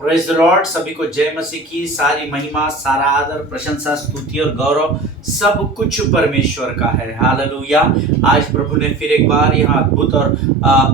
Praise the Lord. सभी को जय मसीह की। सारी महिमा, सारा आदर, प्रशंसा, स्तुति और गौरव सब कुछ परमेश्वर का है। हालेलुया। आज प्रभु ने फिर एक बार यहाँ अद्भुत और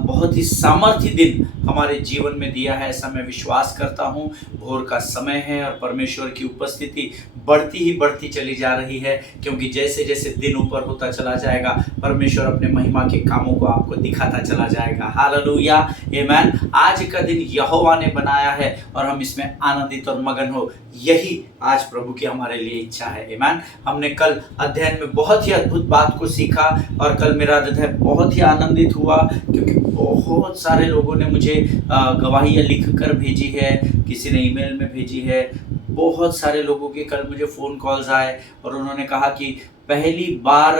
बहुत ही सामर्थ्य दिन हमारे जीवन में दिया है, ऐसा मैं विश्वास करता हूँ। भोर का समय है और परमेश्वर की उपस्थिति बढ़ती ही बढ़ती चली जा रही है, क्योंकि जैसे जैसे दिन ऊपर होता चला जाएगा परमेश्वर अपने महिमा के कामों को आपको दिखाता चला जाएगा। हालेलुया, आमीन। आज का दिन यहोवा ने बनाया है और हम इसमें आनंदित और मगन हो, यही आज प्रभु की हमारे लिए इच्छा है। आमीन। हमने कल अध्ययन में बहुत ही अद्भुत बात को सीखा और कल मेरा हृदय बहुत ही आनंदित हुआ, क्योंकि बहुत सारे लोगों ने मुझे गवाहियाँ लिख कर भेजी है, किसी ने ईमेल में भेजी है। बहुत सारे लोगों के कल मुझे फ़ोन कॉल्स आए और उन्होंने कहा कि पहली बार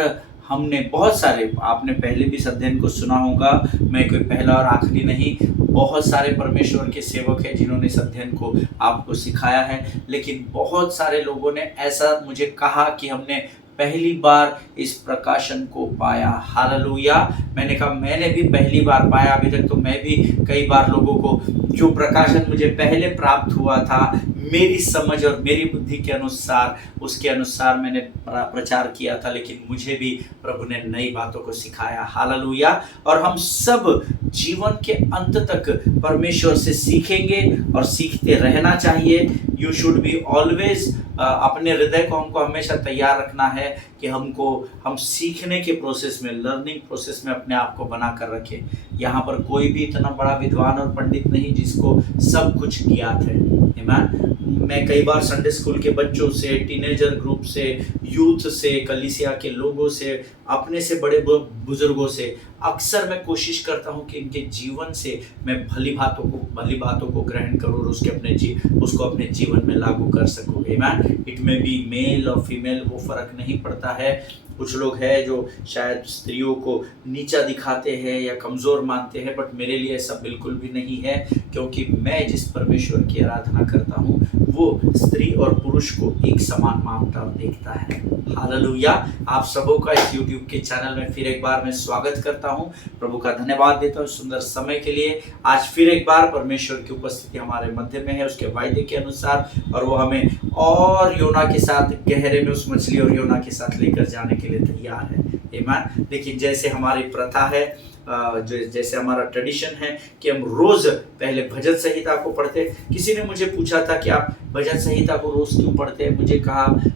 हमने, बहुत सारे, आपने पहले भी इस अध्ययन को सुना होगा, मैं कोई पहला और आखिरी नहीं, बहुत सारे परमेश्वर के सेवक हैं जिन्होंने इस अध्ययन को आपको सिखाया है, लेकिन बहुत सारे लोगों ने ऐसा मुझे कहा कि हमने पहली बार इस प्रकाशन को पाया। हालेलुया। मैंने कहा मैंने भी पहली बार पाया। अभी तक तो मैं भी कई बार लोगों को, जो प्रकाशन मुझे पहले प्राप्त हुआ था मेरी समझ और मेरी बुद्धि के अनुसार, उसके अनुसार मैंने प्रचार किया था, लेकिन मुझे भी प्रभु ने नई बातों को सिखाया। हालेलुया। और हम सब जीवन के अंत तक परमेश्वर से सीखेंगे और सीखते रहना चाहिए। यू शुड बी ऑलवेज, अपने हृदय को हमको हमेशा तैयार रखना है कि हम सीखने के प्रोसेस में, लर्निंग प्रोसेस में अपने आप को बना कर रखें। यहाँ पर कोई भी इतना बड़ा विद्वान और पंडित नहीं जिसको सब कुछ ज्ञात है। आमीन। मैं कई बार संडे स्कूल के बच्चों से, टीनेजर ग्रुप से, यूथ से, कलीसिया के लोगों से, अपने से बड़े बुजुर्गों से अक्सर मैं कोशिश करता हूं कि इनके जीवन से मैं भली बातों को ग्रहण करूं और उसको अपने जीवन में लागू कर सकूं। आमीन। इट में बी मेल और फीमेल, वो फर्क नहीं पड़ता है। कुछ लोग हैं जो शायद स्त्रियों को नीचा दिखाते हैं या कमज़ोर मानते हैं, बट मेरे लिए ऐसा बिल्कुल भी नहीं है, क्योंकि मैं जिस परमेश्वर की आराधना करता हूँ वो स्त्री और पुरुष को एक समान मानता और देखता है। हालेलुया। आप सबों का इस YouTube के चैनल में फिर एक बार मैं स्वागत करता हूँ। प्रभु का धन्यवाद देता हूँ सुंदर समय के लिए। आज फिर एक बार परमेश्वर की उपस्थिति हमारे मध्य में है उसके वायदे के अनुसार, और वो हमें और योना के साथ गहरे में उस मछली और योना के साथ लेकर जाने के लिए तैयार है। आमीन। लेकिन जैसे हमारी प्रथा है, जैसे हमारा ट्रेडिशन है कि हम रोज पहले भजन संहिता को पढ़ते। किसी ने मुझे पूछा था कि आप भजन संहिता को रोज क्यों पढ़ते हैं।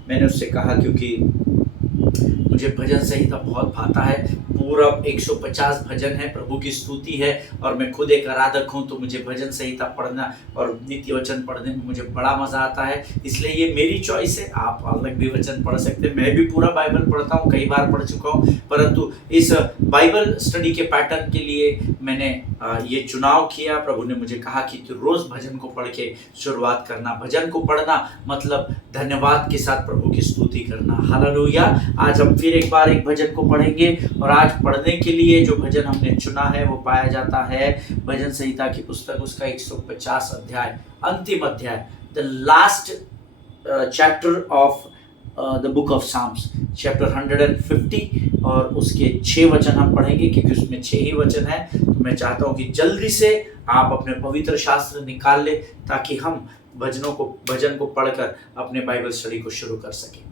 मैंने उससे कहा क्योंकि मुझे भजन संहिता बहुत भाता है। पूरा 150 भजन है, प्रभु की स्तुति है, और मैं खुद एक आराधक हूँ, तो मुझे भजन संहिता पढ़ना और नित्य वचन पढ़ने में मुझे बड़ा मजा आता है। इसलिए ये मेरी चॉइस है। आप अलग भी वचन पढ़ सकते हैं। मैं भी पूरा बाइबल पढ़ता हूँ, कई बार पढ़ चुका हूँ, परंतु इस बाइबल स्टडी के पैटर्न के लिए मैंने ये चुनाव किया। प्रभु ने मुझे कहा कि तू रोज भजन को पढ़ के शुरुआत करना। भजन को पढ़ना मतलब धन्यवाद के साथ प्रभु की स्तुति करना। हालेलुया। आज हम फिर एक बार एक भजन को पढ़ेंगे, और आज पढ़ने के लिए जो भजन हमने चुना है वो पाया जाता है भजन संहिता की पुस्तक, उसका 150 अध्याय, अंतिम अध्याय, the last chapter of the book of Psalms, chapter 150, और उसके 6 वचन हम पढ़ेंगे, क्योंकि उसमें 6 ही वचन है। तो मैं चाहता हूँ कि जल्दी से आप अपने पवित्र शास्त्र निकाल ले, ताकि हम भजन को पढ़कर अपने बाइबल स्टडी को शुरू कर सकें।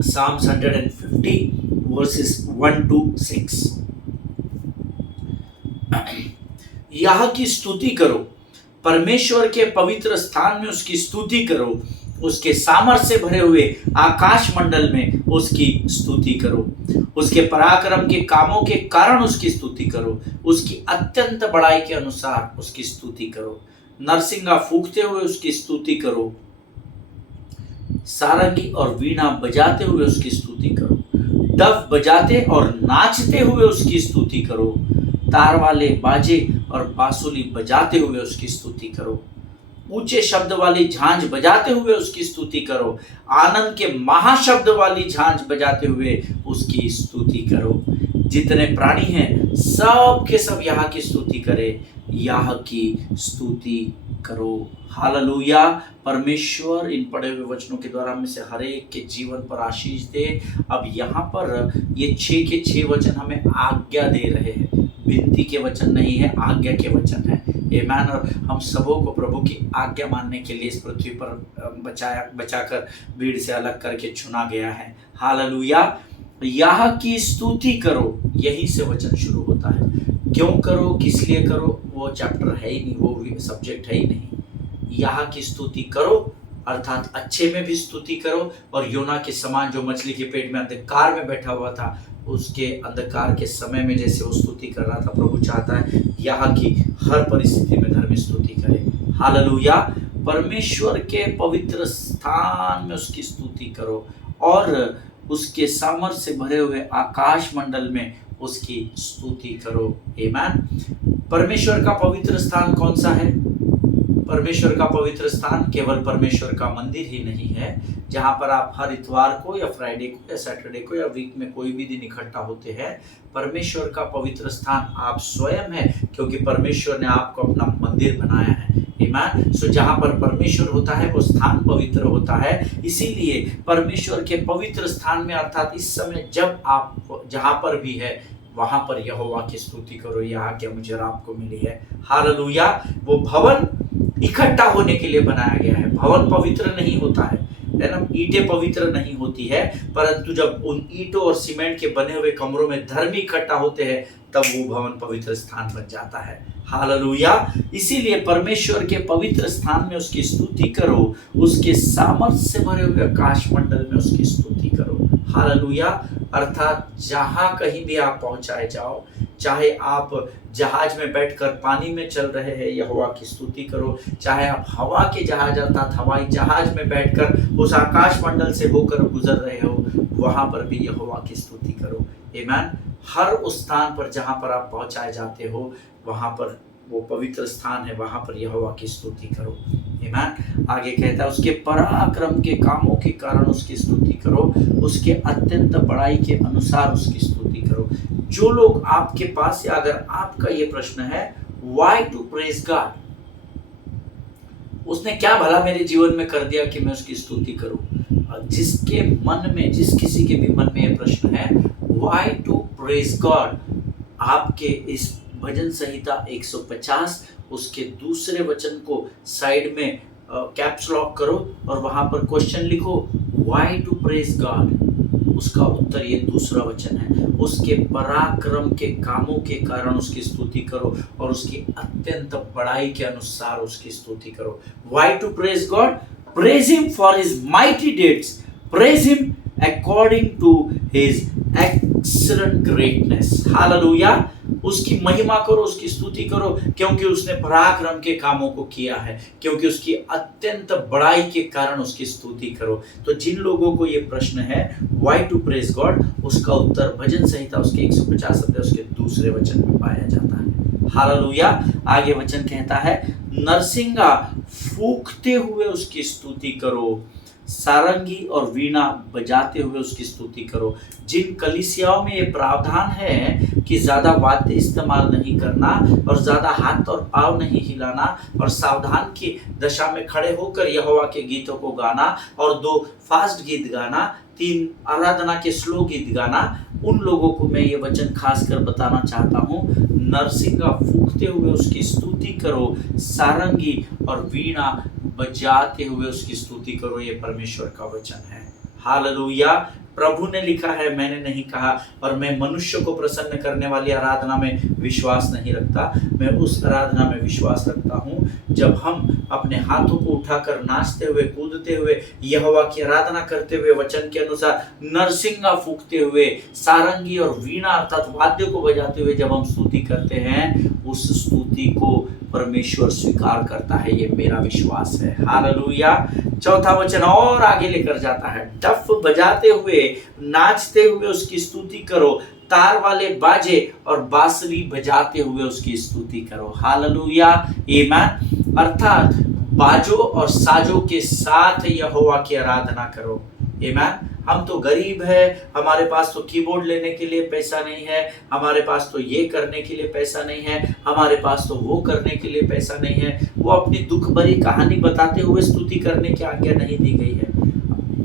Psalms 150 verses 1 to 6। यह की स्तुति करो, परमेश्वर के पवित्र स्थान में उसकी स्तुति करो, उसके सामर्थ्य से भरे हुए आकाश मंडल में उसकी स्तुति करो, उसके पराक्रम के कामों के कारण उसकी स्तुति करो, उसकी अत्यंत बड़ाई के अनुसार उसकी स्तुति करो, नरसिंगा फूंकते हुए उसकी स्तुति करो, सारंगी और वीणा बजाते हुए उसकी स्तुति करो, डफ बजाते और नाचते हुए उसकी स्तुति करो, तार वाले बाजे और बांसुरी बजाते हुए उसकी स्तुति करो, ऊंचे शब्द वाली झांझ बजाते हुए उसकी स्तुति करो, आनंद के महाशब्द वाली झांझ बजाते हुए उसकी स्तुति करो। जितने प्राणी हैं सब के सब यह की स्तुति करे, यह की स्तुति करो। हालेलुया। परमेश्वर इन पढ़े हुए वचनों के द्वारा में से हर एक के जीवन पर आशीष दे। अब यहाँ पर ये 6 के 6 वचन हमें आज्ञा दे रहे हैं, विनती के वचन नहीं है, आज्ञा के वचन है। आमीन। और हम सबों को प्रभु की आज्ञा मानने के लिए इस पृथ्वी पर बचाकर भीड़ से अलग करके चुना गया है। हालेलुया। यह की स्तुति करो, यही से वचन शुरू होता है। क्यों करो, किस लिए करो, वो चैप्टर है ही नहीं, वो सब्जेक्ट है ही नहीं। यह की स्तुति करो अर्थात अच्छे में भी स्तुति करो। और योना के समान जो मछली के पेट में अंधकार में बैठा हुआ था, उसके अंधकार के समय में जैसे वो स्तुति कर रहा था, प्रभु चाहता है यहाँ की हर परिस्थिति में धर्मी स्तुति करे। हालेलुया। परमेश्वर के पवित्र स्थान में उसकी स्तुति करो और उसके सामर्थ्य से भरे हुए आकाश मंडल में उसकी स्तुति करो। आमीन। परमेश्वर का पवित्र स्थान कौन सा है? परमेश्वर का पवित्र स्थान केवल परमेश्वर का मंदिर ही नहीं है, जहाँ पर आप हर इतवार को या फ्राइडे को या सैटरडे को या वीक में कोई भी दिन इकट्ठा होते हैं। परमेश्वर का पवित्र स्थान आप स्वयं है, क्योंकि परमेश्वर ने आपको अपना मंदिर बनाया है। आमीन। सो जहाँ पर परमेश्वर होता है वो स्थान पवित्र होता है। इसीलिए परमेश्वर के पवित्र स्थान में अर्थात इस समय जब आप जहाँ पर भी है वहां पर यहोवा की स्तुति करो। यहाँ क्या मुझे और आपको मिली है। हालेलुया। वो भवन इकट्ठा होने के लिए बनाया गया है। भवन पवित्र नहीं होता है ना, ईंटें पवित्र नहीं होती है, परंतु जब उन ईंटों और सीमेंट के बने हुए कमरों में धर्मी इकट्ठा होते हैं तब वो भवन पवित्र स्थान बन जाता है। हालेलुया। इसीलिए परमेश्वर के पवित्र स्थान में उसकी स्तुति करो, उसके सामर्थ्य से भरे हुए आकाश मंडल में उसकी स्तुति करो। हालेलुया। अर्थात जहाँ कहीं भी आप पहुंचाए जाओ, चाहे आप जहाज में बैठकर पानी में चल रहे हैं, यहोवा की स्तुति करो। चाहे आप हवा के जहाज अर्थात हवाई जहाज में बैठकर उस आकाश मंडल से होकर गुजर रहे हो, वहां पर भी यहोवा की स्तुति करो। आमीन। हर उस स्थान पर जहां पर आप पहुंचाए जाते हो, वहां पर वो पवित्र स्थान है, वहां पर यहोवा की स्तुति करो। आमीन। आगे कहता है उसके पराक्रम के कामों के कारण उसकी स्तुति करो, उसके अत्यंत बड़ाई के अनुसार उसकी स्तुति करो। जो लोग आपके पास, या अगर आपका ये प्रश्न है व्हाई टू प्रेज गॉड, उसने क्या भला मेरे जीवन में कर दिया कि मैं उसकी स्तुति करूं। जिसके मन में, जिस किसी के भी मन में ये प्रश्न है व्हाई टू प्रेज गॉड, आपके इस भजन संहिता 150 उसके दूसरे वचन को साइड में कैप्स लॉक करो और वहां पर क्वेश्चन लिखो व्हाई टू प्रेज गॉड। उसका उत्तर ये दूसरा वचन है, उसके पराक्रम के कामों के कारण उसकी स्तुति करो और उसकी अत्यंत बड़ाई के अनुसार उसकी स्तुति करो। Why to praise God? Praise him for his mighty deeds, praise him according to his excellent greatness. Hallelujah. उसकी महिमा करो, उसकी स्तुति करो, क्योंकि उसने पराक्रम के कामों को किया है, क्योंकि उसकी अत्यंत बड़ाई के कारण उसकी स्तुति करो। तो जिन लोगों को ये प्रश्न है व्हाई टू प्रेज गॉड, उसका उत्तर भजन संहिता उसके 150 अध्याय उसके दूसरे वचन में पाया जाता है। हालेलुया। आगे वचन कहता है नरसिंगा फूंकते हुए उसकी स्तुति करो, सारंगी और वीणा बजाते हुए उसकी स्तुति करो। जिन कलीसियाओं में ये प्रावधान है कि ज्यादा वाद्य इस्तेमाल नहीं करना और ज्यादा हाथ और पाँव नहीं हिलाना और सावधान की दशा में खड़े होकर यहोवा के गीतों को गाना और 2 फास्ट गीत गाना, 3 आराधना के स्लो गीत गाना, उन लोगों को मैं ये वचन खासकर बताना चाहता हूँ। नरसिंगा फूंकते हुए उसकी स्तुति करो, सारंगी और वीणा बजाते हुए उसकी स्तुति करो। ये परमेश्वर का वचन है। हालेलुया। प्रभु ने लिखा है, मैंने नहीं कहा। और मैं मनुष्य को प्रसन्न करने वाली आराधना में विश्वास नहीं रखता, मैं उस आराधना में विश्वास रखता हूँ जब हम अपने हाथों को उठाकर नाचते हुए, कूदते हुए, यहोवा की आराधना करते हुए, वचन के अनुसार नरसिंगा फूंकते हुए, सारंगी और वीणा अर्थात वाद्य को बजाते हुए जब हम स्तुति करते हैं, उस स्तुति को परमेश्वर स्वीकार करता है। ये मेरा विश्वास है। हालेलुया। चौथा वचन और आगे लेकर जाता है, डफ बजाते हुए, नाचते हुए उसकी स्तुति करो, तार वाले बाजे और बांसुरी बजाते हुए उसकी स्तुति करो। हालेलुया। आमीन। अर्थात बाजों और साजों के साथ यहोवा की आराधना करो। आमीन। हम तो गरीब है, हमारे पास तो कीबोर्ड लेने के लिए पैसा नहीं है, हमारे पास तो ये करने के लिए पैसा नहीं है, हमारे पास तो वो करने के लिए पैसा नहीं है। वो अपनी दुख भरी कहानी बताते हुए स्तुति करने की आज्ञा नहीं दी गई है।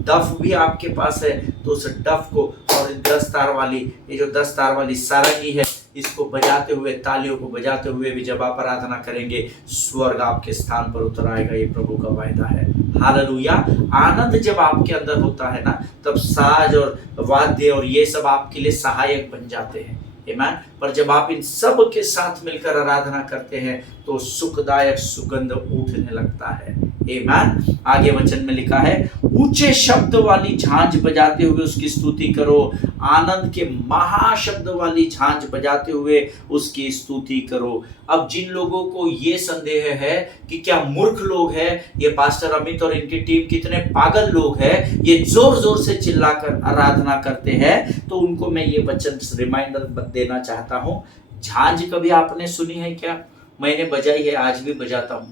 डफ भी आपके पास है तो उस डफ को और 10 तार वाली, ये जो 10 तार वाली सारंगी है, इसको बजाते हुए, तालियों को बजाते हुए भी जब आप आराधना करेंगे, स्वर्ग आपके स्थान पर उतर आएगा। ये प्रभु का वायदा है। हालेलुया। आनंद जब आपके अंदर होता है ना, तब साज और वाद्य और ये सब आपके लिए सहायक बन जाते हैं। आमीन। पर जब आप इन सब के साथ मिलकर आराधना करते हैं तो सुखदायक सुगंध उठने लगता है। आमीन। आगे वचन में लिखा है, ऊंचे शब्द वाली झांझ बजाते हुए उसकी स्तुति करो, आनंद के महाशब्द वाली झांझ बजाते हुए उसकी स्तुति करो। अब जिन लोगों को ये संदेह है कि क्या मूर्ख लोग हैं, ये पास्टर अमित और इनकी टीम कितने पागल लोग हैं, ये जोर जोर से चिल्लाकर आराधना करते हैं, तो उनको मैं ये वचन रिमाइंडर देना चाहता हूं। झांझ कभी आपने सुनी है क्या? मैंने बजाई है, आज भी बजाता हूं।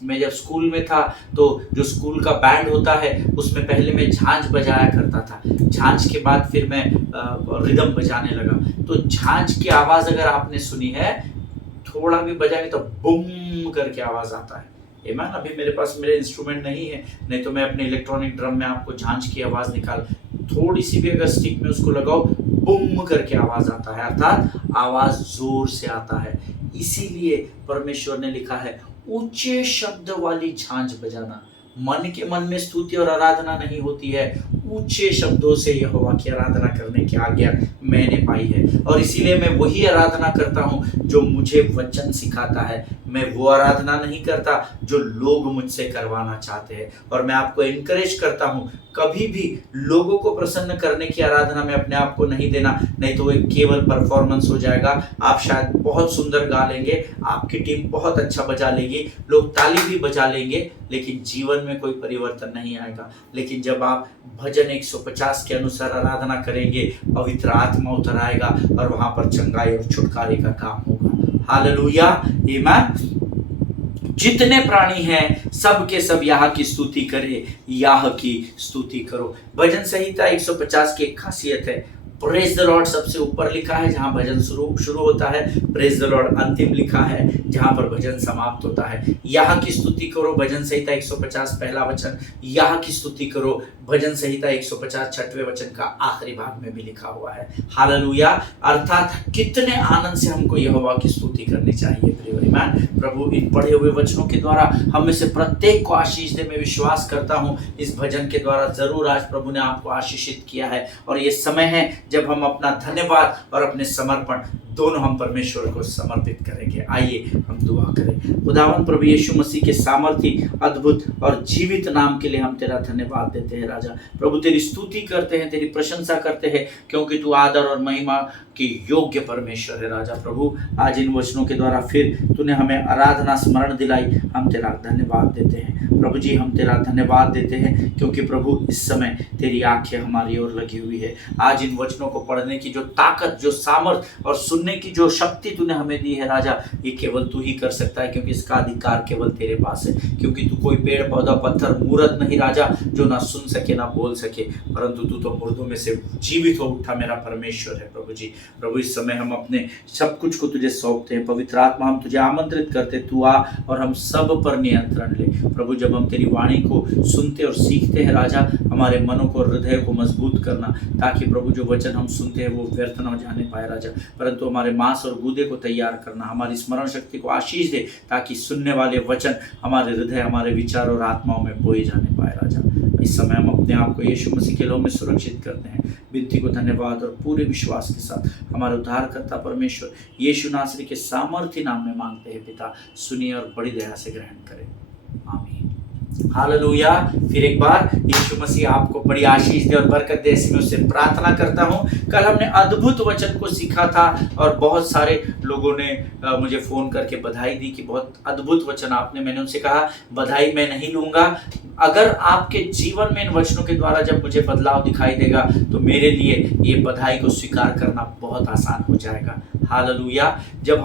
मैं जब स्कूल में था तो जो स्कूल का बैंड होता है उसमें पहले मैं झांझ बजाया करता था। झांझ के बाद फिर मैं रिदम बजाने लगा। तो झांझ की आवाज अगर आपने सुनी है, थोड़ा भी बजाएंगे तो बुम करके आवाज आता है। आमीन। अभी मेरे पास मेरे इंस्ट्रूमेंट नहीं है, नहीं तो मैं अपने इलेक्ट्रॉनिक ड्रम में आपको झांझ की आवाज निकाल, थोड़ी सी भी अगर स्टिक में उसको लगाओ, बुम करके आवाज आता है, अर्थात आवाज जोर से आता है। इसीलिए परमेश्वर ने लिखा है, ऊंचे शब्द वाली झांझ बजाना। मन के मन में स्तुति और आराधना नहीं होती है, ऊंचे शब्दों से यहोवा की आराधना करने की आज्ञा मैंने पाई है। और इसीलिए मैं वही आराधना करता हूं जो मुझे वचन सिखाता है। मैं वो आराधना नहीं करता जो लोग मुझसे करवाना चाहते हैं। और मैं आपको इनकरेज करता हूं, कभी भी लोगों को प्रसन्न करने की आराधना में अपने आप को नहीं देना, नहीं तो वो केवल परफॉर्मेंस हो जाएगा। आप शायद बहुत सुंदर गा लेंगे, आपकी टीम बहुत अच्छा बजा लेगी, लोग ताली भी बजा लेंगे, लेकिन जीवन में कोई परिवर्तन नहीं आएगा। लेकिन जब आप भजन 150 के अनुसार आराधना करेंगे, पवित्र आत्मा उतर आएगा और वहां पर चंगाई और छुटकारे का काम होगा। हालेलुया। आमीन। जितने प्राणी हैं सब के सब याह की स्तुति करे, याह की स्तुति करो। भजन संहिता 150 की एक खासियत है, प्रेज द लॉर्ड सबसे ऊपर लिखा है जहां भजन शुरू होता है, प्रेज द लॉर्ड अंतिम लिखा है जहां पर भजन समाप्त होता है। याह की स्तुति करो, भजन संहिता 150 पहला वचन, याह की स्तुति करो, भजन संहिता 150 छठवें वचन का आखिरी भाग में भी लिखा हुआ है। हालेलुया। अर्थात कितने आनंद से हमको यहोवा की स्तुति करनी चाहिए। आमीन। प्रभु इन पढ़े हुए वचनों के द्वारा हम में से प्रत्येक को आशीष दे। मैं विश्वास करता हूं इस भजन के द्वारा जरूर आज प्रभु ने आपको आशीषित किया है। और ये समय है जब हम अपना धन्यवाद और अपने समर्पण दोनों हम परमेश्वर को समर्पित करेंगे। आइए हम दुआ करें। खुदावंद प्रभु यीशु मसीह के सामर्थी, अद्भुत और जीवित नाम के लिए हम तेरा धन्यवाद देते हैं राजा। प्रभु तेरी स्तुति करते हैं, तेरी प्रशंसा करते हैं, क्योंकि तू आदर और महिमा की योग्य परमेश्वर है राजा। प्रभु आज इन वचनों के द्वारा फिर तूने हमें आराधना स्मरण दिलाई, हम तेरा धन्यवाद देते हैं। प्रभु जी हम तेरा धन्यवाद देते हैं क्योंकि प्रभु इस समय तेरी आंखें हमारी ओर लगी हुई है। आज इन वचनों को पढ़ने की जो ताकत, जो सामर्थ और सुनने की जो शक्ति तूने हमें दी है राजा, ये केवल तू ही कर सकता है, क्योंकि इसका अधिकार केवल तेरे पास है। क्योंकि तू कोई पेड़ पौधा पत्थर मूर्त नहीं राजा, जो ना सुन सके ना बोल सके, परंतु तू तो मुर्दों में से जीवित हो उठा मेरा परमेश्वर है। प्रभु जी प्रभु इस समय हम अपने सब कुछ को तुझे सौंपते हैं। पवित्र आत्मा हम तुझे आमंत्रित करते, तू आ और हम सब पर नियंत्रण ले। प्रभु जब हम तेरी वाणी को सुनते और सीखते हैं राजा, हमारे मनों को हृदय को मजबूत करना, ताकि प्रभु जो वचन हम सुनते हैं वो व्यर्थ न जाने पाए राजा, परंतु हमारे मांस और गूदे को तैयार करना, हमारी स्मरण शक्ति को आशीष दे, ताकि सुनने वाले वचन हमारे हृदय, हमारे विचार और आत्माओं में बोए जाने पाए राजा। इस समय हम अपने आप को यीशु मसीह के लहू में सुरक्षित करते हैं। विनती को धन्यवाद और पूरे विश्वास के साथ हमारे उद्धारकर्ता परमेश्वर यीशु नासरी के सामर्थ्य नाम में मांगते हैं पिता, सुनिए और बड़ी दया से ग्रहण करें। आमीन। हालेलुया। फिर एक बार यीशु मसीह आपको बड़ी आशीष दे और बरकत दे, ऐसी मैं उससे प्रार्थना करता हूँ। कल हमने अद्भुत वचन को सीखा था और बहुत सारे लोगों ने मुझे फ़ोन करके बधाई दी कि बहुत अद्भुत वचन आपने। मैंने उनसे कहा बधाई मैं नहीं लूँगा, अगर आपके जीवन में इन वचनों के द्वारा जब मुझे बदलाव दिखाई देगा तो मेरे लिए ये बधाई को स्वीकार करना बहुत आसान हो जाएगा। हालेलुया। जब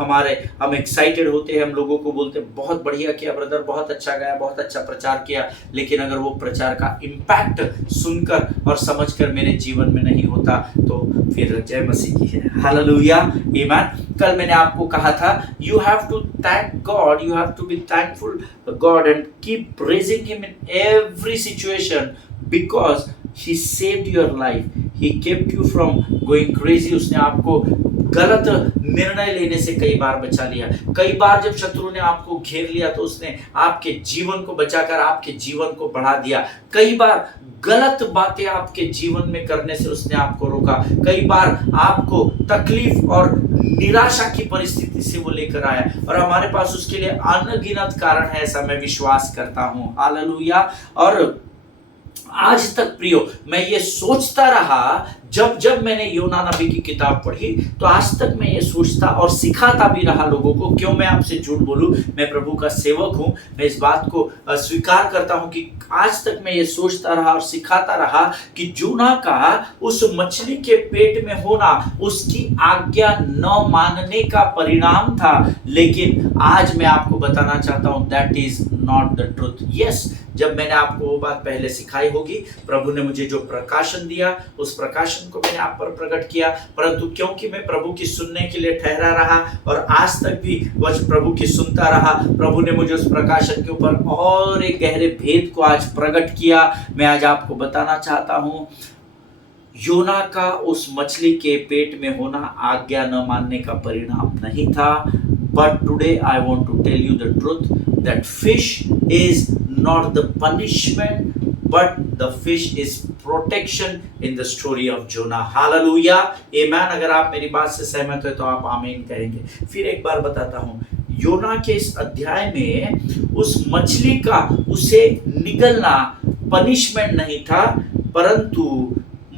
हम एक्साइटेड होते हैं, हम लोगों को बोलते हैं बहुत बढ़िया किया ब्रदर, बहुत अच्छा गाया, बहुत अच्छा प्रचार किया, लेकिन अगर वो प्रचार का इम्पैक्ट सुनकर और समझकर मेरे जीवन में नहीं होता तो फिर जय मसीह की है। हालेलुया। आमीन। कल मैंने आपको कहा था you have to thank God, you have to be thankful God and keep praising him in every situation because He saved your life. He kept you from going crazy. उसने आपको गलत निर्णय लेने से कई बार बचा लिया। कई बार जब शत्रु ने आपको घेर लिया तो उसने आपके जीवन को बचाकर आपके जीवन को बढ़ा दिया। कई बार गलत बातें आपके जीवन में करने से उसने आपको रोका। कई बार आपको तकलीफ और निराशा की परिस्थिति से वो लेकर आया, और हमारे पास उसके लिए अनगिनत कारण है, ऐसा मैं विश्वास करता हूं। हालेलुया। और आज तक प्रियो मैं ये सोचता रहा, जब जब मैंने योना नबी की किताब पढ़ी तो आज तक मैं ये सोचता और सिखाता भी रहा लोगों को। क्यों मैं आपसे झूठ बोलूं, मैं प्रभु का सेवक हूं, मैं इस बात को स्वीकार करता हूं कि आज तक मैं ये सोचता रहा और सिखाता रहा कि जोना का उस मछली के पेट में होना उसकी आज्ञा न मानने का परिणाम था। लेकिन आज मैं आपको बताना चाहता हूं that is not the truth. Yes, जब मैंने आपको वो बात पहले सिखाई होगी, प्रभु ने मुझे जो प्रकाशन दिया उस प्रकाशन को मैंने आप पर प्रकट किया, परंतु क्योंकि मैं प्रभु की सुनने के लिए ठहरा रहा और आज तक भी वह प्रभु की सुनता रहा, प्रभु ने मुझे उस प्रकाशन के ऊपर और एक गहरे भेद को आज प्रकट किया। मैं आज आपको बताना चाहता हूं, योना का उस मछली के पेट में होना आज्ञा न मानने का परिणाम नहीं था। But today I want to tell you the truth that fish is not the punishment, but the fish is protection in the story of Jonah. Hallelujah, amen। अगर आप मेरी बात से सहमत हो तो आप आमीन कहेंगे। फिर एक बार बताता हूँ, योना के इस अध्याय में उस मछली का उसे निगलना पनिशमेंट नहीं था, परंतु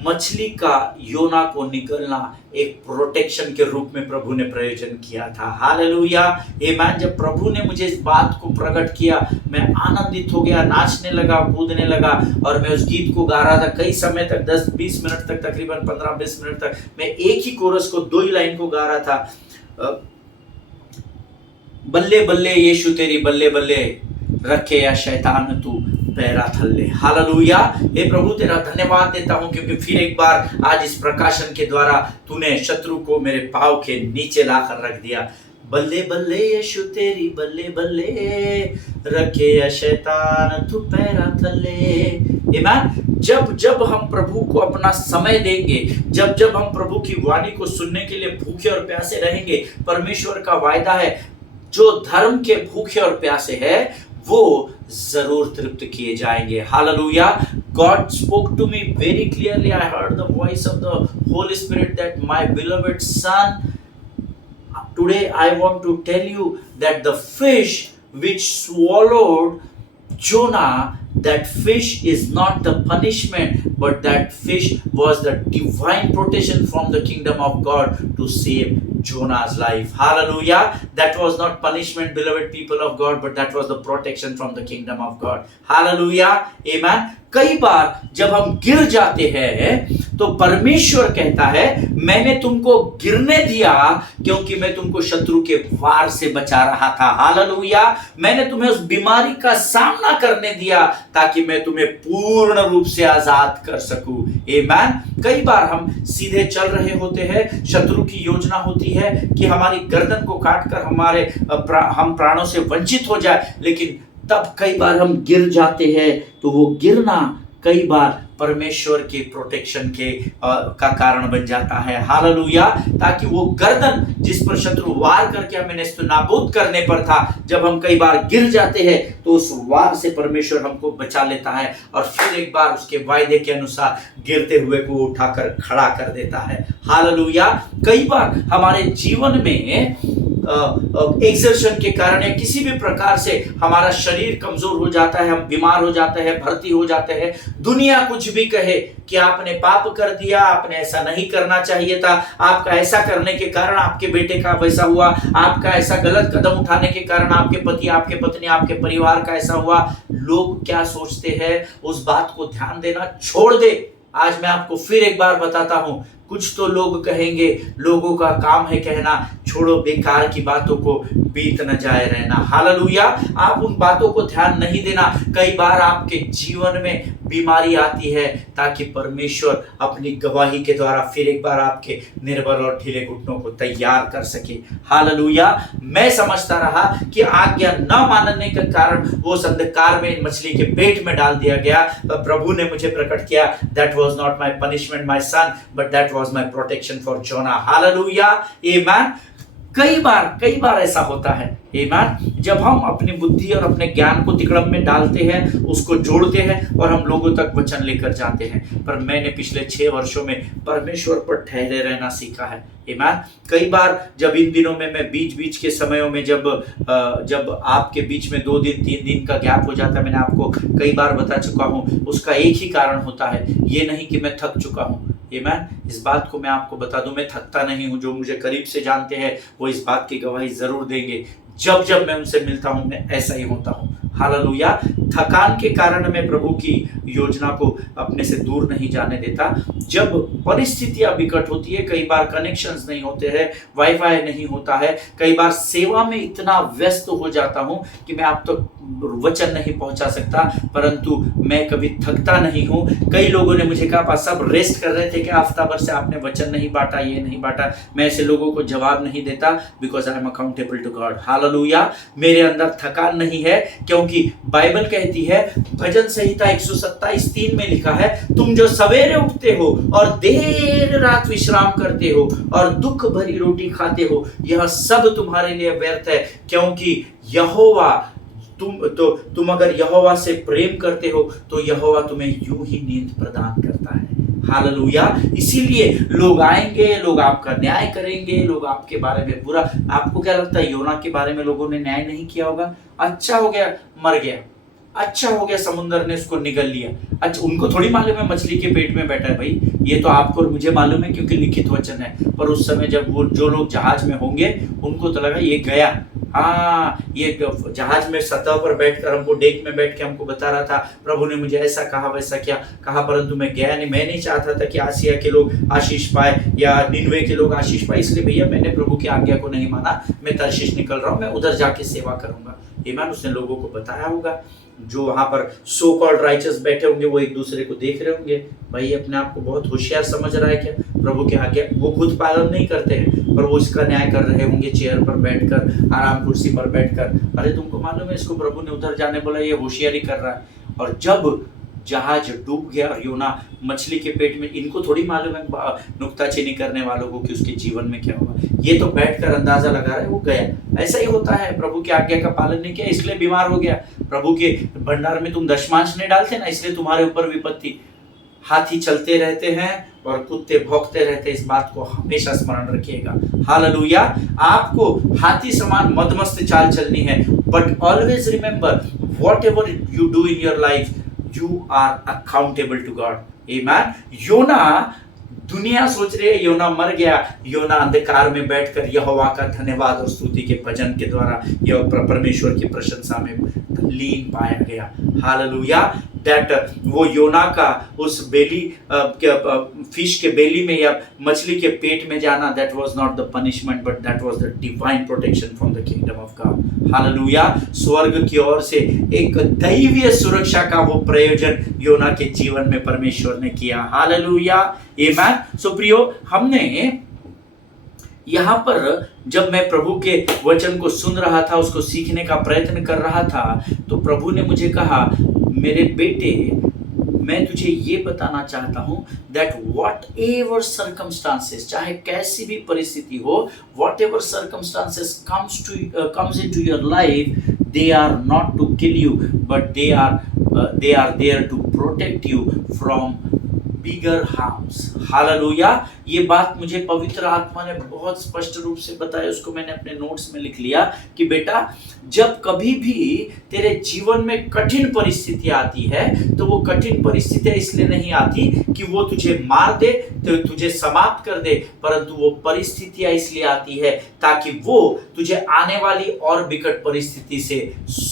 मछली का योना को निकलना एक प्रोटेक्शन के रूप में प्रभु ने प्रयोजन किया था। हालेलुया, आमीन। जब प्रभु ने मुझे इस बात को प्रकट किया, मैं आनंदित हो गया, नाचने लगा, कूदने लगा, और मैं उस गीत को गा रहा था कई समय तक, 10-20 मिनट तक, तकरीबन 15-20 मिनट तक मैं एक ही कोरस को, 2 ही लाइन को गा रहा था। बल्ले बल्ले यीशु तेरी बल्ले बल्ले, रखे या शैतान तू पैरा थल्ले। हालेलुया। हे प्रभु तेरा धन्यवाद देता हूं क्योंकि फिर एक बार आज इस प्रकाशन के द्वारा तूने शत्रु को मेरे पांव के नीचे लाकर रख दिया। बल्ले बल्ले यीशु तेरी बल्ले बल्ले, रखे या शैतान तू पैरा थल्ले। आमीन। जब जब हम प्रभु को अपना समय देंगे, जब जब हम प्रभु की वाणी को सुनने के लिए भूखे और प्यासे रहेंगे, परमेश्वर का वायदा है जो धर्म के भूखे और प्यासे है वो जरूर तृप्त किए जाएंगे। Hallelujah. God spoke to me very clearly. I heard the voice of the Holy Spirit that my beloved son, today I want to tell you that the fish which swallowed Jonah, that fish is not the punishment, but that fish was the divine protection from the kingdom of God to save Jonah's life. Hallelujah. That was not punishment, beloved people of God, but that was the protection from the kingdom of God. Hallelujah. Amen. कई बार जब हम गिर जाते हैं तो परमेश्वर कहता है मैंने तुमको गिरने दिया क्योंकि मैं तुमको शत्रु के वार से बचा रहा था। हालेलुया। मैंने तुम्हें उस बीमारी का सामना करने दिया ताकि मैं तुम्हें पूर्ण रूप से आजाद कर सकूं। आमीन। कई बार हम सीधे चल रहे होते हैं, शत्रु की योजना होती है कि हमारी गर्दन को काटकर हम प्राणों से वंचित हो जाए, लेकिन तब कई बार हम गिर जाते हैं तो वो गिरना कई बार परमेश्वर के प्रोटेक्शन के का कारण बन जाता है। हालेलुया। ताकि वो गर्दन जिस पर शत्रु वार करके हमें नेस्तनाबूद करने पर था, जब हम कई बार गिर जाते हैं तो उस वार से परमेश्वर हमको बचा लेता है और फिर एक बार उसके वायदे के अनुसार गिरते हुए को उठाकर खड़ा कर देता है। हालेलुया। कई बार हमारे जीवन में एक्सर्शन के कारण या किसी भी प्रकार से हमारा शरीर कमजोर हो जाता है, हम बीमार हो जाते हैं, भर्ती हो जाते हैं, दुनिया कुछ भी कहे कि आपने पाप कर दिया, आपने ऐसा नहीं करना चाहिए था, आपका ऐसा करने के कारण आपके बेटे का वैसा हुआ, आपका ऐसा गलत कदम उठाने के कारण आपके पति, आपके पत्नी, आपके परिवार का ऐसा हुआ। लोग क्या सोचते हैं उस बात को ध्यान देना छोड़ दे। आज मैं आपको फिर एक बार बताता हूं, कुछ तो लोग कहेंगे, लोगों का काम है कहना, छोड़ो बेकार की बातों को बीत न जाए रहना। हालेलुया। आप उन बातों को ध्यान नहीं देना। कई बार आपके जीवन में बीमारी आती है ताकि परमेश्वर अपनी गवाही के द्वारा फिर एक बार आपके निर्बल और ढीले घुटनों को तैयार कर सके। हालेलुया। मैं समझता रहा कि आज्ञा न मानने के कारण वो अंधकार में मछली के पेट में डाल दिया गया, पर प्रभु ने मुझे प्रकट किया, that was not my punishment my son, but that was my protection for Jonah. Hallelujah. Amen. कई बार ऐसा होता है, आमीन, जब हम अपनी बुद्धि और अपने ज्ञान को तिकड़म में डालते हैं, उसको जोड़ते हैं और हम लोगों तक वचन लेकर जाते हैं। पर मैंने पिछले 6 वर्षों में परमेश्वर पर ठहरे रहना सीखा है। आमीन। कई बार जब इन दिनों में मैं बीच के समयों में जब आपके बीच में 2 दिन 3 दिन का गैप हो जाता है, मैंने आपको कई बार बता चुका हूं, उसका एक ही कारण होता है, ये नहीं कि मैं थक चुका हूं। आमीन। इस बात को मैं आपको बता दूं, मैं थकता नहीं हूं। जो मुझे करीब से जानते हैं वो इस बात की गवाही जरूर देंगे। जब मैं उनसे मिलता हूं, मैं ऐसा ही होता हूं। हालेलुया। थकान के कारण मैं प्रभु की योजना को अपने से दूर नहीं जाने देता। जब परिस्थितियां विकट होती है, कई बार कनेक्शंस नहीं होते हैं, वाईफाई नहीं होता है, कई बार सेवा में इतना व्यस्त हो जाता हूं कि मैं आप तक वचन नहीं पहुंचा सकता, परंतु मैं कभी थकता नहीं हूं। कई लोगों ने मुझे कहा, सब रेस्ट कर रहे थे कि हफ्ता भर से आपने वचन नहीं बांटा, ये नहीं बांटा। मैं ऐसे लोगों को जवाब नहीं देता, because I am accountable to God. Hallelujah. मेरे अंदर थकान नहीं है, क्योंकि बाइबल कहती है, भजन संहिता 127:3 में लिखा है, तुम जो सवेरे उठते हो और देर रात विश्राम करते हो और दुख भरी रोटी खाते हो, यह सब तुम्हारे लिए व्यर्थ है, क्योंकि यहोवा तुम अगर यहोवा से प्रेम करते हो तो यहोवा तुम्हें यूं ही नींद प्रदान करता है। हालेलुया। इसीलिए लोग आएंगे, लोग आपका न्याय करेंगे, लोग आपके बारे में बुरा। आपको क्या लगता है योना के बारे में लोगों ने न्याय नहीं किया होगा? अच्छा हो गया मर गया, अच्छा हो गया समुद्र ने उसको निगल लिया। अच्छा, उनको थोड़ी मालूम है मछली के पेट में बैठा है भाई, ये तो आपको और मुझे मालूम है क्योंकि लिखित वचन है। पर उस समय जब वो जो लोग जहाज में होंगे, उनको तो लगा ये गया, हाँ ये जहाज में सतह पर बैठकर हमको, डेक में बैठ के हमको बता रहा था, प्रभु ने मुझे ऐसा कहा वैसा क्या कहा, परंतु मैं गया नहीं। मैं नहीं चाहता था कि आसिया के लोग आशीष पाए या निनवे के लोग आशीष पाए, इसलिए भैया मैंने प्रभु की आज्ञा को नहीं माना, मैं तर्शीश निकल रहा हूँ, मैं उधर जाके सेवा करूंगा। ईमान उसने लोगों को बताया होगा। जो वहां पर सो कॉल्ड राइचस बैठे होंगे, वो एक दूसरे को देख रहे होंगे, भाई अपने आप को बहुत होशियार समझ रहा है क्या, प्रभु के आज्ञा वो खुद पालन नहीं करते हैं, पर वो इसका न्याय कर रहे होंगे चेयर पर बैठकर, आराम कुर्सी पर बैठकर। अरे तुमको मालूम है इसको प्रभु ने उधर जाने बोला, ये होशियारी कर रहा है। और जब जहाज डूब गया और योना मछली के पेट में, इनको थोड़ी मालूम है नुक्ताचीनी करने वालों को कि उसके जीवन में क्या होगा। ये तो बैठकर अंदाजा लगा रहे, वो गया। ऐसा ही होता है, प्रभु की आज्ञा का पालन नहीं किया इसलिए बीमार हो गया। प्रभु के भंडार में तुम दशमांश नहीं डालते ना, इसलिए तुम्हारे ऊपर विपत्ति। हाथी चलते रहते हैं और कुत्ते भौंकते रहते हैं, इस बात को हमेशा स्मरण रखिएगा। हालेलुया। आपको हाथी समान मदमस्त चाल चलनी है, but always remember whatever you do in your life, you are accountable to God. Amen. योना, दुनिया सोच रही है योना मर गया, योना अंधकार में बैठकर यहोवा का धन्यवाद और स्तुति के भजन के द्वारा यह परमेश्वर की प्रशंसा में लीन पाया गया। हालेलुया। दैट वो योना का उस बेली फिश के बेली में या मछली के पेट में जाना, that was not the punishment but that was the divine protection from the kingdom of God. Hallelujah. स्वर्ग की ओर से एक दैवीय सुरक्षा का वो प्रयोजन योना के जीवन में परमेश्वर ने किया। हालेलुया। आमेन। सो प्रियो, हमने यहाँ पर जब मैं प्रभु के वचन को सुन रहा था, उसको सीखने का प्रयत्न कर रहा था, तो प्रभु ने मुझे कहा, मेरे बेटे मैं तुझे ये बताना चाहता हूं दैट वॉट एवर सर्कमस्टांसेस, चाहे कैसी भी परिस्थिति हो, what ever circumstances comes into your life, they are not to kill you but they are there to protect you from bigger harms. Hallelujah. ये बात मुझे पवित्र आत्मा ने बहुत स्पष्ट रूप से बताया, उसको मैंने अपने नोट्स में लिख लिया कि बेटा जब कभी भी तेरे जीवन में कठिन परिस्थिति आती है, तो वो कठिन परिस्थितियां इसलिए नहीं आती कि वो तुझे मार दे, तो तुझे समाप्त कर दे, परंतु वो परिस्थितियां इसलिए आती है ताकि वो तुझे आने वाली और विकट परिस्थिति से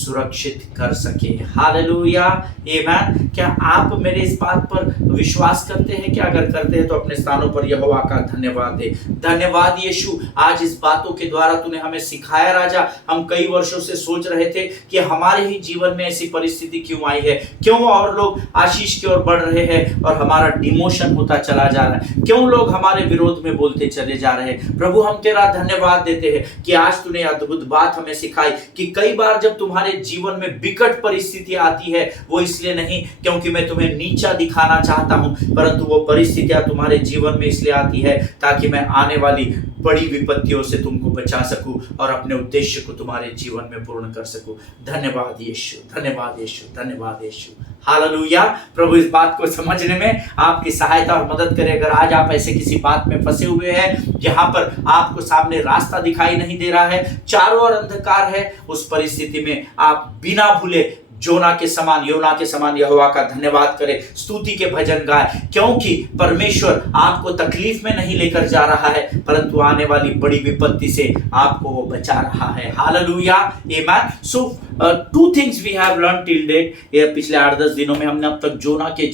सुरक्षित कर सके। हालेलुया, आमीन। क्या आप मेरे इस बात पर विश्वास करते हैं? क्या अगर करते हैं तो अपने स्थानों पर यहोवा का धन्यवाद दे। धन्यवाद यीशु, आज इस बातों के द्वारा तूने हमें सिखाया राजा। हम कई वर्षों से सोच रहे थे कि हमारे ही जीवन में ऐसी परिस्थिति क्यों आई है, क्यों और लोग आशीष की ओर बढ़ रहे हैं और हमारा डिमोशन होता चला जा रहा है, क्यों लोग हमारे विरोध में बोलते चले जा रहे हैं। प्रभु हम तेरा धन्यवाद देते हैं कि आज तूने अद्भुत बात हमें सिखाई कि कई बार जब तुम्हारे जीवन में विकट परिस्थिति आती है, वो इसलिए नहीं क्योंकि मैं तुम्हें नीचा दिखाना चाहता हूं, परंतु वो परिस्थितियां तुम्हारे जीवन में इसलिए आती है ताकि मैं आने वाली बड़ी विपत्तियों से तुमको बचा सकूं और अपने उद्देश्य को तुम्हारे जीवन में पूर्ण कर सकूं। धन्यवाद यीशु, धन्यवाद यीशु, धन्यवाद यीशु। हालेलुया। प्रभु इस बात को समझने में आपकी सहायता और मदद करे। अगर आज आप ऐसे किसी बात में फंसे हुए हैं जहां पर आपको सामने रास्ता दिखाई नहीं दे रहा है, चारों ओर अंधकार है, उस परिस्थिति में आप बिना भूले योना के समान यहोवा का धन्यवाद करे, स्तुति के भजन गाए, क्योंकि परमेश्वर आपको तकलीफ में नहीं लेकर जा रहा है, परंतु आने वाली बड़ी विपत्ति से आपको वो बचा रहा है। Hallelujah, amen. So two things we have learn till date. ये पिछले 8-10 दिनों में हमने अब तक योना के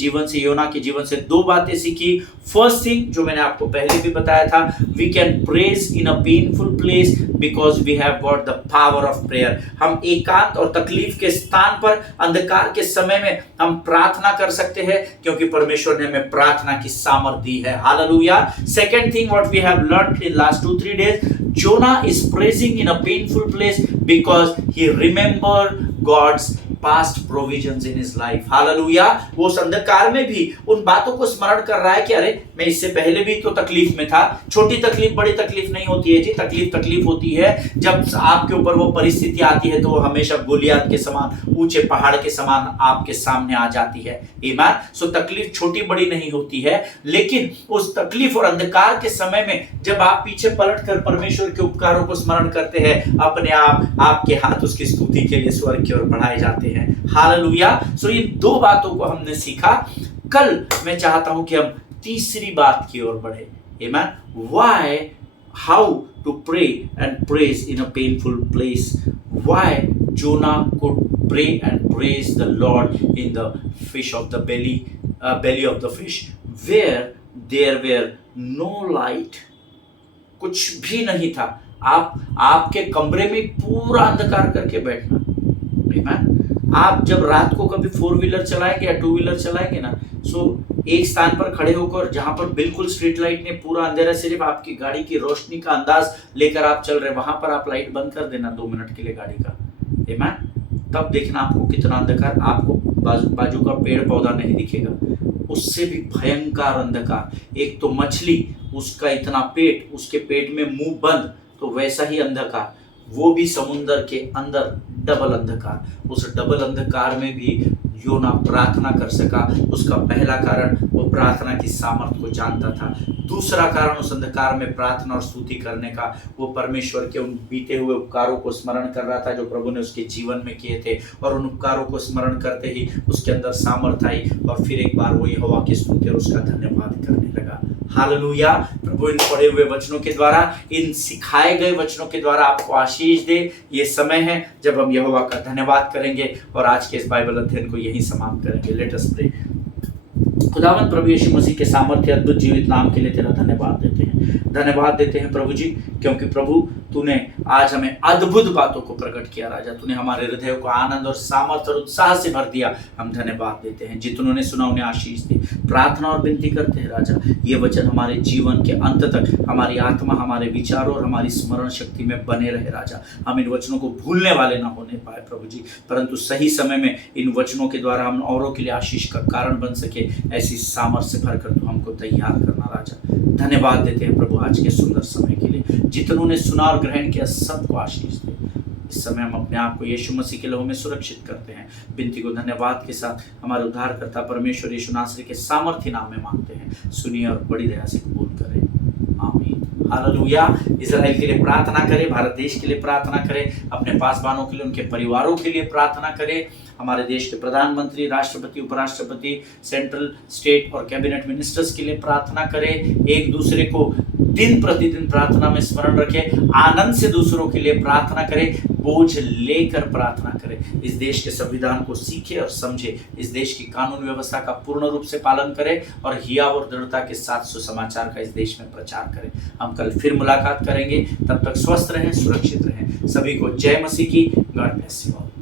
जीवन से 2 बातें सीखी। फर्स्ट थिंग जो मैंने आपको पहले भी बताया था, we can praise in a painful place because we have got the power of prayer. हम एकांत और तकलीफ के स्थान पर, अंधकार के समय में हम प्रार्थना कर सकते हैं क्योंकि परमेश्वर ने हमें प्रार्थना की सामर्थ दी है। Hallelujah. Second thing what we have learned in last 2-3 days, Jonah is praising in a painful place because he remembered God's past provisions in his life. Hallelujah. वो उस अंधकार में भी उन बातों को स्मरण कर रहा है कि अरे मैं इससे पहले भी तो तकलीफ में था। छोटी तकलीफ बड़ी तकलीफ नहीं होती है जी, तकलीफ होती है जब आपके ऊपर वो परिस्थिति आती है तो वो हमेशा गोलियत के समान, ऊंचे पहाड़ के समान आपके सामने आ जाती है। ईमान। सो तकलीफ छोटी बड़ी नहीं होती है, लेकिन उस तकलीफ और अंधकार के समय में जब आप पीछे पलट कर परमेश्वर के उपकारों को स्मरण करते हैं, अपने आप आपके हाथ उसकी स्तुति के लिए स्वर्ग की ओर बढ़ाए जाते हैं। हालेलुया। सो ये 2 बातों को हमने सीखा। कल मैं चाहता हूं कि हम तीसरी बात की ओर बढ़े। Amen. Why, how to pray and praise in a painful place. Why Jonah could pray and praise the Lord in the belly of the fish, where there were no light. कुछ भी नहीं था। आपके कमरे में पूरा अंधकार करके बैठना। आप जब रात को कभी 4 व्हीलर चलाएंगे या 2 व्हीलर चलाएंगे ना, सो एक स्थान पर खड़े होकर जहां पर बिल्कुल स्ट्रीट लाइट ने पूरा अंधेरा, सिर्फ आपकी गाड़ी की रोशनी का अंदाज लेकर आप चल रहे, वहां पर आप लाइट बंद कर देना 2 मिनट के लिए गाड़ी का। आमीन। तब देखना आपको कितना अंधकार, आपको बाजू का पेड़ पौधा नहीं दिखेगा, उससे भी भयंकर अंधकार। एक तो मछली, उसका इतना पेट, उसके पेट में मुंह बंद, तो वैसा ही अंधकार, वो भी समुद्र के अंदर डबल अंधकार। उस डबल अंधकार में भी योना प्रार्थना कर सका। उसका पहला कारण वो प्रार्थना की सामर्थ को जानता था। दूसरा कारण उस अंधकार में प्रार्थना और स्तुति करने का, वो परमेश्वर के उन बीते हुए उपकारों को स्मरण कर रहा था जो प्रभु ने उसके जीवन में किए थे, और उन उपकारों को स्मरण करते ही उसके अंदर सामर्थ आई और फिर एक बार वो यहोवा की स्तुति और उसका धन्यवाद करने लगा। हालेलुया। प्रभु इन पढ़े हुए वचनों के द्वारा, इन सिखाए गए वचनों के द्वारा आपको आशीष दे। ये समय है जब हम यहोवा का धन्यवाद करेंगे और आज के इस बाइबल अध्ययन को यहीं समाप्त करेंगे। Let us pray. खुदावंद प्रभु यीशु मसीह के सामर्थ्य अद्भुत जीवित नाम के लिए तेरा धन्यवाद देते हैं। धन्यवाद देते हैं प्रभु जी, क्योंकि प्रभु तूने आज हमें अद्भुत बातों को प्रकट किया राजा। तूने हमारे हृदय को आनंद और सामर्थ और उत्साह से भर दिया। हम धन्यवाद देते हैं। जितनों सुना उन्हें आशीष दे। प्रार्थना और विनती करते हैं राजा, ये वचन हमारे जीवन के अंत तक हमारी आत्मा, हमारे विचारों और हमारी स्मरण शक्ति में बने रहे राजा। हम इन वचनों को भूलने वाले ना होने पाए प्रभु जी, परंतु सही समय में इन वचनों के द्वारा हम औरों के लिए आशीष का कारण बन सके, ऐसी सामर्थ से भरकर तू हमको तैयार करना राजा। धन्यवाद देते हैं प्रभु आज के सुंदर समय के लिए। जितनों ने सुना और ग्रहण किया सबको आशीष दे। इस समय हम अपने आप को यीशु मसीह के लहू में सुरक्षित करते हैं। विनती को धन्यवाद के साथ हमारे उद्धारकर्ता परमेश्वर यीशु नासरी के सामर्थ्य नाम में मांगते हैं। सुनिए और बड़ी दया से कबूल करें। आमीन। हालेलुया। इजराइल के लिए प्रार्थना करें, भारत देश के लिए प्रार्थना करें, अपने पासवानों के लिए, उनके परिवारों के लिए प्रार्थना करें, हमारे देश के प्रधानमंत्री, राष्ट्रपति, उपराष्ट्रपति, सेंट्रल, स्टेट और कैबिनेट मिनिस्टर्स के लिए प्रार्थना करें। एक दूसरे को दिन प्रतिदिन प्रार्थना में स्मरण रखें, आनंद से दूसरों के लिए प्रार्थना करें, बोझ लेकर प्रार्थना करें। इस देश के संविधान को सीखे और समझे, इस देश की कानून व्यवस्था का पूर्ण रूप से पालन करें और हियाव और दृढ़ता के साथ सुसमाचार का इस देश में प्रचार करें। हम कल फिर मुलाकात करेंगे, तब तक स्वस्थ रहें, सुरक्षित रहें। सभी को जय मसीह की। God bless you all.